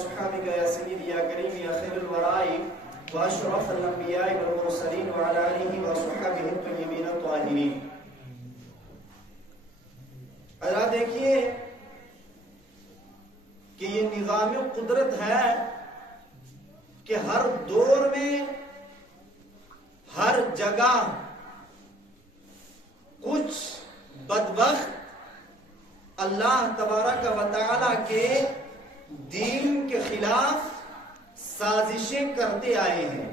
وأصحابك يا سيدي يا كريم يا خير الوراء وأشرف الأنبياء والمرسلين وعلى آله وصحبه الطيبين الطاهرين. ذرا دیکھیے کہ یہ نظام قدرت ہے کہ ہر دور میں ہر جگہ کچھ بدبخت اللہ تبارک و تعالی کے دین کے خلاف سازشیں کرتے آئے ہیں.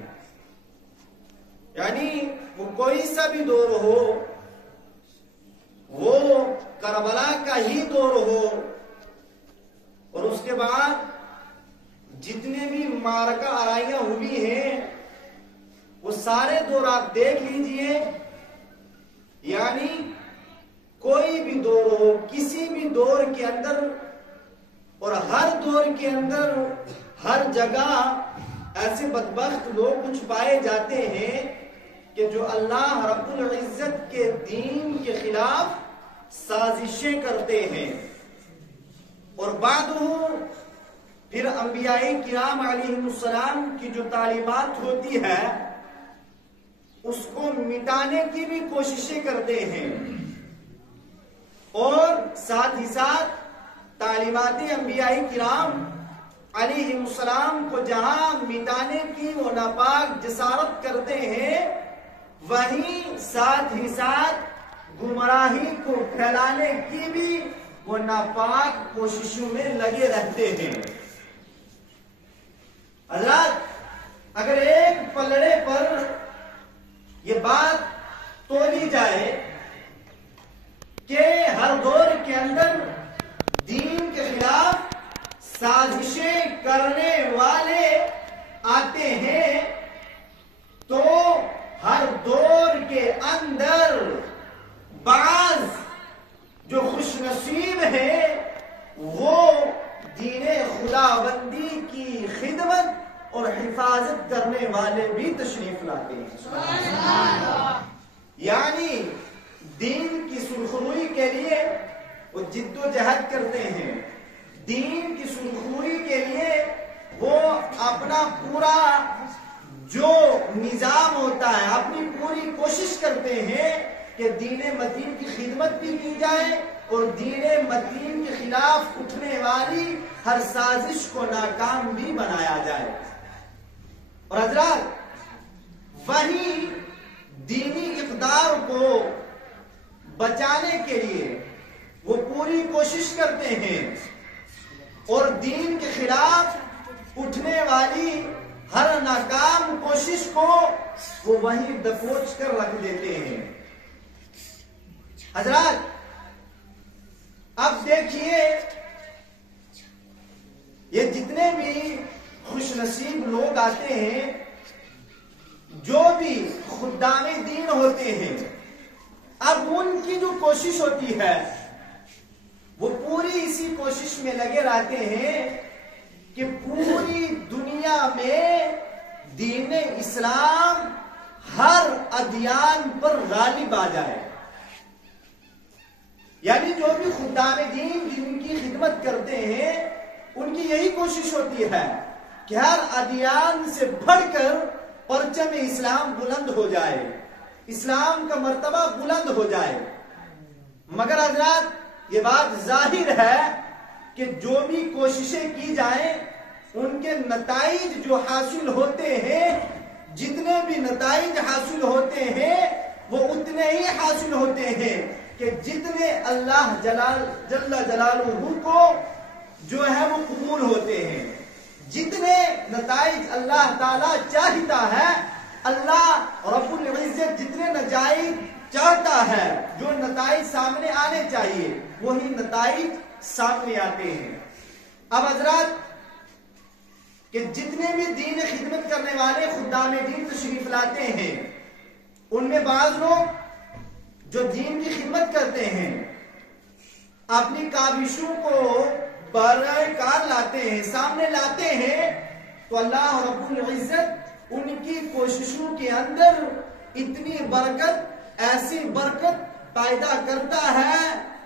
یعنی وہ کوئی سا بھی دور ہو، وہ کربلا کا ہی دور ہو، اور اس کے بعد جتنے بھی معرکہ آرائیاں ہوئی ہیں وہ سارے دور آپ دیکھ لیجئے. یعنی کوئی بھی دور ہو، کسی بھی دور کے اندر، اور ہر دور کے اندر ہر جگہ ایسے بدبخت لوگ کچھ پائے جاتے ہیں کہ جو اللہ رب العزت کے دین کے خلاف سازشیں کرتے ہیں. اور بعد پھر انبیاء کرام علیہ السلام کی جو تعلیمات ہوتی ہے اس کو مٹانے کی بھی کوششیں کرتے ہیں، اور ساتھ ہی ساتھ تعلیمات انبیاء کرام علیہ السلام کو جہاں مٹانے کی وہ ناپاک جسارت کرتے ہیں، وہیں ساتھ ہی ساتھ گمراہی کو پھیلانے کی بھی وہ ناپاک کوششوں میں لگے رہتے ہیں. حضرات، اگر ایک پلڑے پر یہ بات تولی جائے کہ ہر دور کے اندر دین کے خلاف سازشیں کرنے والے آتے ہیں، تو ہر دور کے اندر بعض جو خوش نصیب ہیں وہ دین خداوندی کی خدمت اور حفاظت کرنے والے بھی تشریف لاتے ہیں. یعنی دین کی سرخروئی کے لیے وہ جد و جہد کرتے ہیں، دین کی سرخروئی کے لیے وہ اپنا پورا جو نظام ہوتا ہے، اپنی پوری کوشش کرتے ہیں کہ دین متین کی خدمت بھی کی جائے اور دین متین کے خلاف اٹھنے والی ہر سازش کو ناکام بھی بنایا جائے. اور حضرات، وہی دینی اقدار کو بچانے کے لیے وہ پوری کوشش کرتے ہیں، اور دین کے خلاف اٹھنے والی ہر ناکام کوشش کو وہ وہیں دبوچ کر رکھ دیتے ہیں. حضرات، اب دیکھیے یہ جتنے بھی خوش نصیب لوگ آتے ہیں، جو بھی خدام دین ہوتے ہیں، اب ان کی جو کوشش ہوتی ہے وہ پوری اسی کوشش میں لگے رہتے ہیں کہ پوری دنیا میں دین اسلام ہر ادیان پر غالب آ جائے. یعنی جو بھی خدام دین جن کی خدمت کرتے ہیں ان کی یہی کوشش ہوتی ہے کہ ہر ادیان سے بڑھ کر پرچم اسلام بلند ہو جائے، اسلام کا مرتبہ بلند ہو جائے. مگر حضرات، یہ بات ظاہر ہے کہ جو بھی کوششیں کی جائیں ان کے نتائج جو حاصل ہوتے ہیں، جتنے بھی نتائج حاصل ہوتے ہیں وہ اتنے ہی حاصل ہوتے ہیں کہ جتنے اللہ جل جلالہ کو جو ہے وہ قبول ہوتے ہیں. جتنے نتائج اللہ تعالی چاہتا ہے، اللہ رب العزت جتنے نتائج چاہتا ہے، جو نتائج سامنے آنے چاہیے وہی نتائج سامنے آتے ہیں. اب حضرات، کہ جتنے بھی دین خدمت کرنے والے خدام دین تشریف لاتے ہیں، ان میں بعض لوگ جو دین کی خدمت کرتے ہیں اپنی کاوشوں کو برائے کار لاتے ہیں، سامنے لاتے ہیں، تو اللہ رب العزت ان کی کوششوں کے اندر اتنی برکت، ایسی برکت پیدا کرتا ہے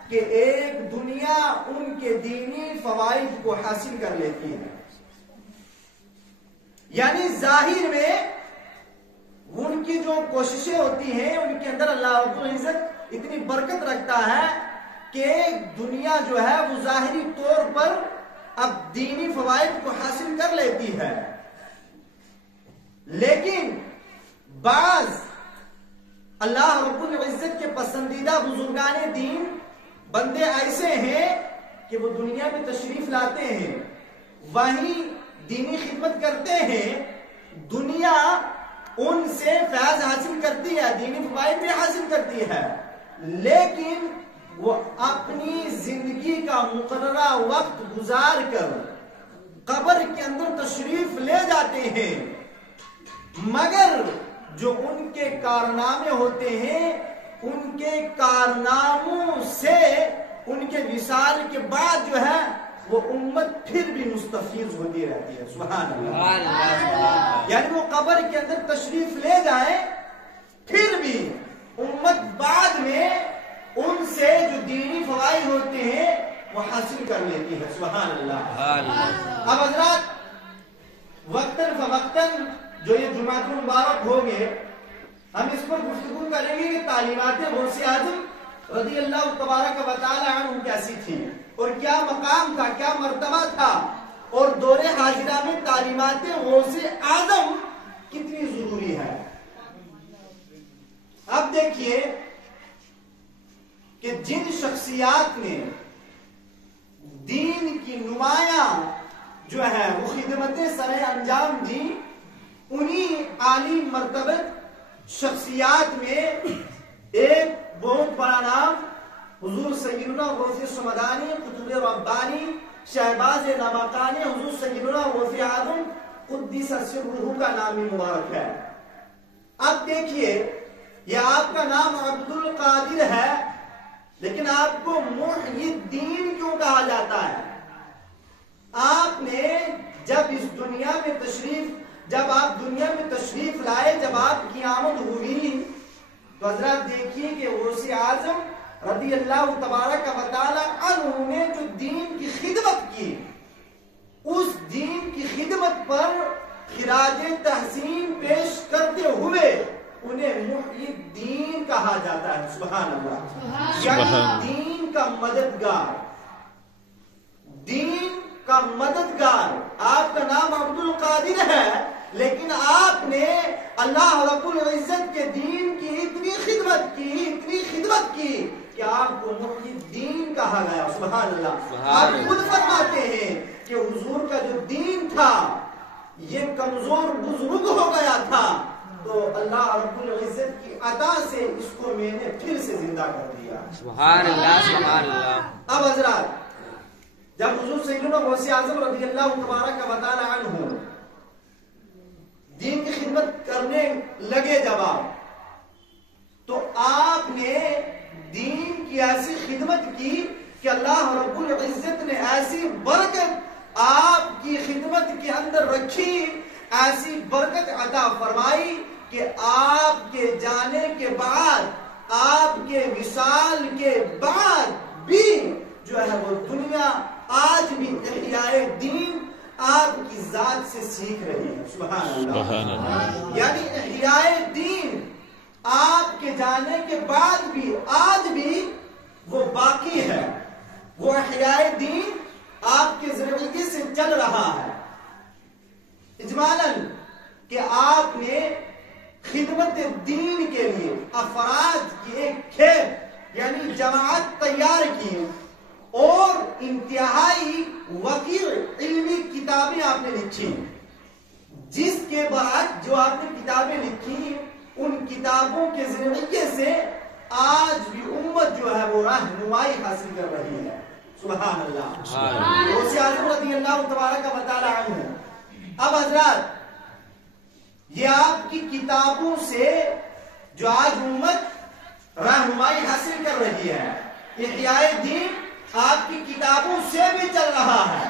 کہ ایک دنیا ان کے دینی فوائد کو حاصل کر لیتی ہے. یعنی ظاہر میں ان کی جو کوششیں ہوتی ہیں ان کے اندر اللہ رب العزت اتنی برکت رکھتا ہے کہ دنیا جو ہے وہ ظاہری طور پر اب دینی فوائد کو حاصل کر لیتی ہے، لیکن بعض اللہ رب العزت کے پسندیدہ بزرگان دین بندے ایسے ہیں کہ وہ دنیا میں تشریف لاتے ہیں، وہیں دینی خدمت کرتے ہیں، دنیا ان سے فیض حاصل کرتی ہے، دینی فوائد بھی حاصل کرتی ہے، لیکن وہ اپنی زندگی کا مقررہ وقت گزار کر قبر کے اندر تشریف لے جاتے ہیں، مگر جو ان کے کارنامے ہوتے ہیں ان کے کارناموں سے ان کے وصال کے بعد جو ہے وہ امت پھر بھی مستفیض ہوتی رہتی ہے۔ سبحان اللہ۔ یعنی وہ قبر کے اندر تشریف لے جائیں پھر بھی امت بعد میں ان سے جو دینی فوائد ہوتے ہیں وہ حاصل کر لیتی ہے۔ سبحان اللہ۔ اب حضرات وقتاً فوقتاً جو یہ جمعہ مبارک ہوگے ہم اس پر گفتگو کریں گے کہ تعلیمات غوث اعظم رضی اللہ تبارک و تعالی عنہ کیسی تھی اور کیا مقام تھا، کیا مرتبہ تھا، اور دور حاضرہ میں تعلیمات غوث اعظم کتنی ضروری ہے۔ اب دیکھیے کہ جن شخصیات نے دین کی نمایاں جو ہے وہ خدمتیں سر انجام دی، انہی عالی مرتبت شخصیات میں ایک بہت بڑا نام حضور سیدنا غوث سمدانی قطب ربانی شہباز نمکانی حضور سیدنا غوث اعظم قدس سرہ کا نام مبارک ہے۔ اب دیکھیے یہ آپ کا نام عبد القادر ہے، لیکن آپ کو محی الدین کیوں کہا جاتا ہے؟ آپ نے جب اس دنیا میں جب آپ دنیا میں تشریف لائے، جب آپ کی آمد ہوئی تو حضرات دیکھیے کہ غوث اعظم رضی اللہ تبارک و تعالی عنہ نے جو دین کی خدمت کی، اس دین کی خدمت پر خراج تحسین پیش کرتے ہوئے انہیں محی الدین کہا جاتا ہے۔ سبحان اللہ۔ یعنی دین کا مددگار، دین کا مددگار۔ آپ کا نام عبد القادر ہے، لیکن آپ نے اللہ رب العزت کے دین کی اتنی خدمت کی کہ آپ کو محی الدین کہا گیا۔ سبحان اللہ۔ آپ خود فرماتے ہیں کہ حضور کا جو دین تھا یہ کمزور بزرگ ہو گیا تھا، تو اللہ رب العزت کی عطا سے اس کو میں نے پھر سے زندہ کر دیا۔ سبحان اللہ، سبحان اللہ۔ اب حضرات جب حضور سیدنا غوث اعظم رضی اللہ تبارک و تعالی عنہ دین کی خدمت کرنے لگے جب آپ، تو آپ نے دین کی ایسی خدمت کی کہ اللہ رب العزت نے ایسی برکت آپ کی خدمت کے اندر رکھی، ایسی برکت عطا فرمائی کہ آپ کے جانے کے بعد، آپ کے وصال کے بعد بھی جو ہے وہ دنیا آج بھی احیاء دین آپ کی ذات سے سیکھ رہی ہے۔ سبحان اللہ۔ یعنی احیاء دین آپ کے جانے کے بعد بھی آج بھی وہ باقی ہے، وہ احیاء دین آپ کے ذریعے سے چل رہا ہے۔ اجمالاً کہ آپ نے خدمت دین کے لیے افراد کی ایک کھیپ یعنی جماعت تیار کی، اور انتہائی وقیر علمی کتابیں آپ نے لکھی، جس کے بعد جو آپ نے کتابیں لکھی ان کتابوں کے ذریعے سے آج بھی امت جو ہے وہ رہنمائی حاصل کر رہی ہے۔ سبحان اللہ۔ غوث اعظم رضی اللہ تبارک و تعالی عنہ۔ اب حضرات یہ آپ کی کتابوں سے جو آج امت رہنمائی حاصل کر رہی ہے، احیاء دین آپ کی کتابوں سے بھی چل رہا ہے،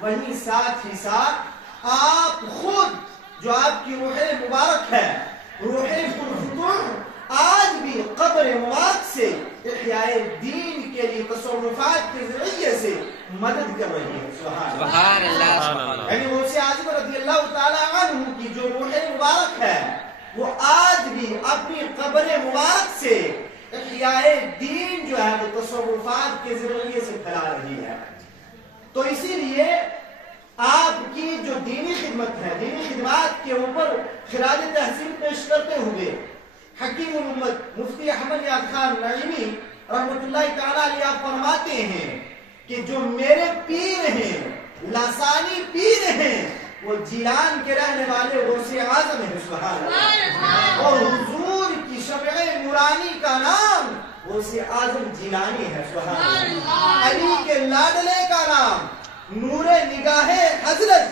وہیں ساتھ ہی ساتھ آپ خود جو آپ کی روح مبارک ہے، روح الفتوح، آج بھی قبر مبارک سے احیاء دین کے لیے تصرفات کے ذریعے سے مدد کر رہی ہے۔ سبحان اللہ۔ یعنی غوث اعظم رضی اللہ تعالی عنہ جو روح مبارک ہے وہ آج بھی اپنی قبر مبارک سے احیاء دین جو ہے وہ تصوفات کے ذریعے سے پھیلا رہی ہے. تو اسی لیے آپ کی جو دینی خدمت ہے، دینی خدمات کے اوپر خراج تحسین پیش کرتے ہوئے حکیم الامت مفتی احمد یاد خان نعیمی رحمت اللہ تعالی علیہ فرماتے ہیں کہ جو میرے پیر ہیں، لاسانی پیر ہیں، وہ جیلان کے رہنے والے غوث اعظم ہیں. سبحان اللہ. اور حضور کی شفیع نورانی کا نام غوث اعظم جیلانی ہے. سبحان اللہ. علی کے لاڈلے کا نام نور نگاہ حضرت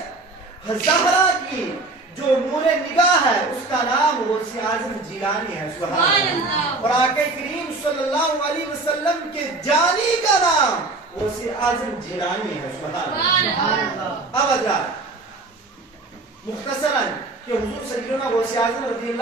زہرا کی جو نور نگاہ ہے اس کا نام غوث اعظم جیلانی ہے. سبحان اللہ. اور آقا کریم صلی اللہ علیہ وسلم کے جانی کا نام غوث اعظم جیلانی ہے. سبحان اللہ. اب حضرات مختصراً کہ حضور سیدنا غوث اعظم رضی اللہ